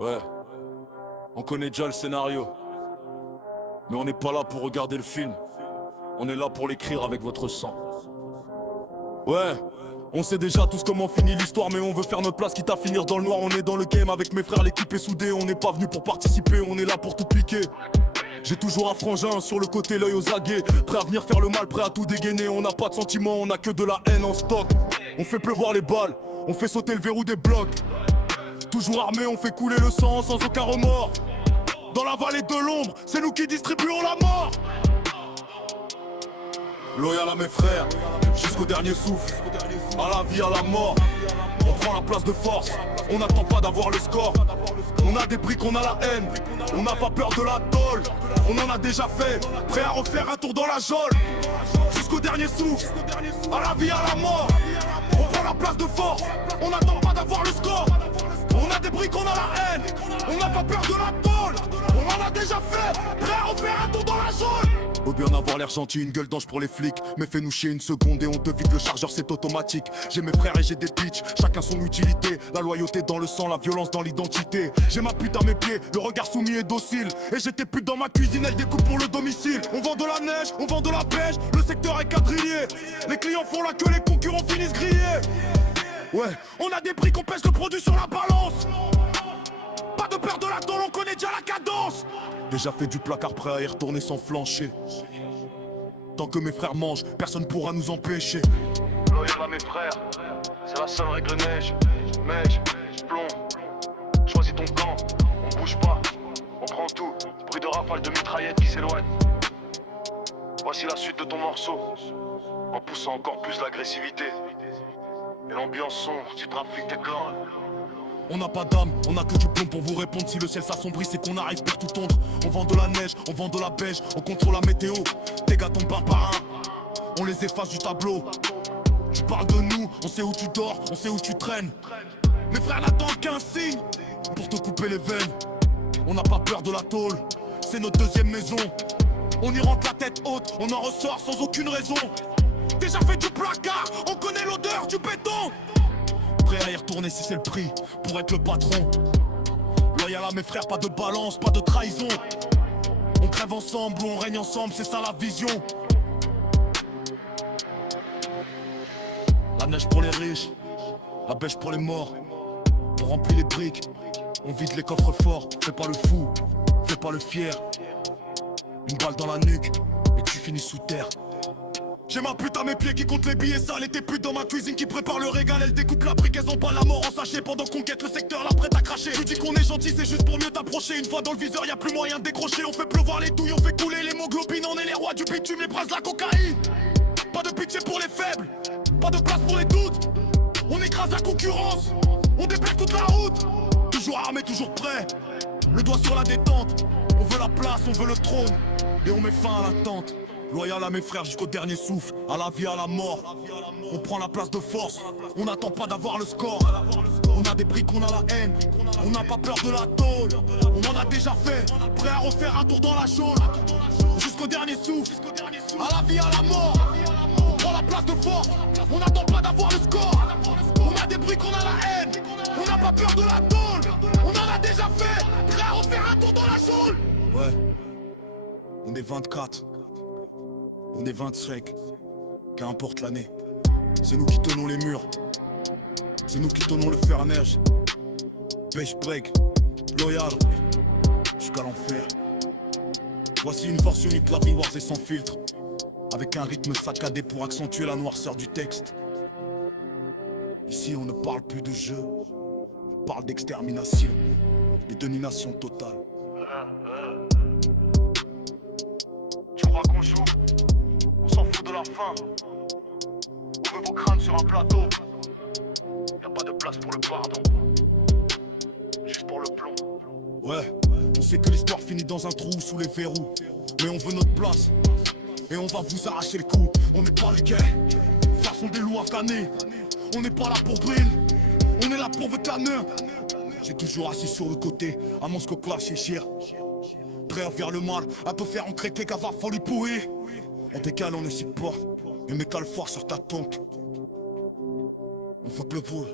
Ouais, on connaît déjà le scénario. Mais on n'est pas là pour regarder le film. On est là pour l'écrire avec votre sang. Ouais, on sait déjà tous comment finit l'histoire, mais on veut faire notre place quitte à finir dans le noir. On est dans le game avec mes frères, l'équipe est soudée. On n'est pas venu pour participer, on est là pour tout piquer. J'ai toujours un frangin sur le côté, l'œil aux aguets. Prêt à venir faire le mal, prêt à tout dégainer. On n'a pas de sentiments, on a que de la haine en stock. On fait pleuvoir les balles, on fait sauter le verrou des blocs. Toujours armé, on fait couler le sang sans aucun remords. Dans la vallée de l'ombre, c'est nous qui distribuons la mort. Loyal à mes frères, jusqu'au dernier souffle. À la vie, à la mort, on prend la place de force. On n'attend pas d'avoir le score. On a des briques, on a la haine. On n'a pas peur de la tôle. On en a déjà fait, prêt à refaire un tour dans la geôle. Jusqu'au dernier souffle, à la vie, à la mort, on prend la place de force. On n'attend pas d'avoir le score. On a des briques, on a la haine. On n'a pas peur de la tôle. On en a déjà fait, prêt à refaire un tour dans la geôle. Faut bien avoir l'air gentil, une gueule d'ange pour les flics. Mais fais-nous chier une seconde et on te vide le chargeur, c'est automatique. J'ai mes frères et j'ai des bitches, chacun son utilité. La loyauté dans le sang, la violence dans l'identité. J'ai ma pute à mes pieds, le regard soumis et docile. Et j'ai tes putes dans ma cuisine, elles découpent pour le domicile. On vend de la neige, on vend de la pêche, le secteur est quadrillé. Les clients font la queue, les concurrents finissent grillés. Ouais, on a des prix qu'on pèse le produit sur la balance. Pas de peur de la tôle, on connaît déjà la cadence. Déjà fait du placard, prêt à y retourner sans flancher. Tant que mes frères mangent, personne pourra nous empêcher. Loyal à mes frères, c'est la seule règle neige. Mèche, plomb, choisis ton camp, on bouge pas, on prend tout. Bruit de rafale de mitraillette qui s'éloigne. Voici la suite de ton morceau, en poussant encore plus l'agressivité. Et l'ambiance sombre, tu trafiques tes clans. On n'a pas d'âme, on a que du plomb pour vous répondre. Si le ciel s'assombrit, c'est qu'on arrive pour tout tondre. On vend de la neige, on vend de la beige, on contrôle la météo. Tes gars tombent un par un, on les efface du tableau. Tu parles de nous, on sait où tu dors, on sait où tu traînes. Mes frères n'attendent qu'un signe pour te couper les veines. On n'a pas peur de la tôle, c'est notre deuxième maison. On y rentre la tête haute, on en ressort sans aucune raison. Déjà fait du placard, on connaît l'odeur du béton. Prêt à y retourner si c'est le prix pour être le patron. Loyal à mes frères, pas de balance, pas de trahison. On crève ensemble ou on règne ensemble, c'est ça la vision. La neige pour les riches, la bêche pour les morts. On remplit les briques, on vide les coffres forts. Fais pas le fou, fais pas le fier. Une balle dans la nuque et tu finis sous terre. J'ai ma pute à mes pieds qui compte les billets sales. Et tes putes dans ma cuisine qui prépare le régal. Elles découpent la brique, elles ont pas la mort en sachet. Pendant qu'on guette le secteur, là prête à cracher. Tu dis qu'on est gentil, c'est juste pour mieux t'approcher. Une fois dans le viseur, y a plus moyen de décrocher. On fait pleuvoir les douilles, on fait couler l'hémoglobine. On est les rois du bitume, les princes de la cocaïne. Pas de pitié pour les faibles, pas de place pour les doutes. On écrase la concurrence, on déblaye toute la route. Toujours armé, toujours prêt, le doigt sur la détente. On veut la place, on veut le trône, et on met fin à l'attente. Loyal à mes frères jusqu'au dernier souffle, à la vie, à la mort. On prend la place de force, on n'attend pas d'avoir le score. On a des briques, on a la haine, on n'a pas peur de la tôle. On en a déjà fait, prêt à refaire un tour dans la geôle. Jusqu'au dernier souffle, à la vie, à la mort. On prend la place de force, on n'attend pas d'avoir le score. On a des briques, on a la haine, on n'a pas peur de la tôle. On en a déjà fait, prêt à refaire un tour dans la geôle. Ouais, on est 24. On est 25, qu'importe l'année. C'est nous qui tenons les murs, c'est nous qui tenons le fer-neige. Pêche break, loyal, jusqu'à l'enfer. Voici une force unique, la vie et sans filtre. Avec un rythme saccadé pour accentuer la noirceur du texte. Ici on ne parle plus de jeu, on parle d'extermination et de domination totale. Tu crois qu'on joue? On s'en fout de la fin. On veut vos crânes sur un plateau. Y'a pas de place pour le pardon, juste pour le plomb. Ouais, on sait que l'histoire finit dans un trou sous les verrous. Mais on veut notre place, et on va vous arracher le cou. On n'est pas les gays, façon des loups afghanés. On n'est pas là pour drill, on est là pour votre caneur. J'ai toujours assis sur le côté, à mon scopla chez Chir. Prêt à faire le mal, à te faire ancrer tes gavas, faut lui pourrir. On décale, on ne sait pas, et mets le fort sur ta tonte. On fait pleuvoir.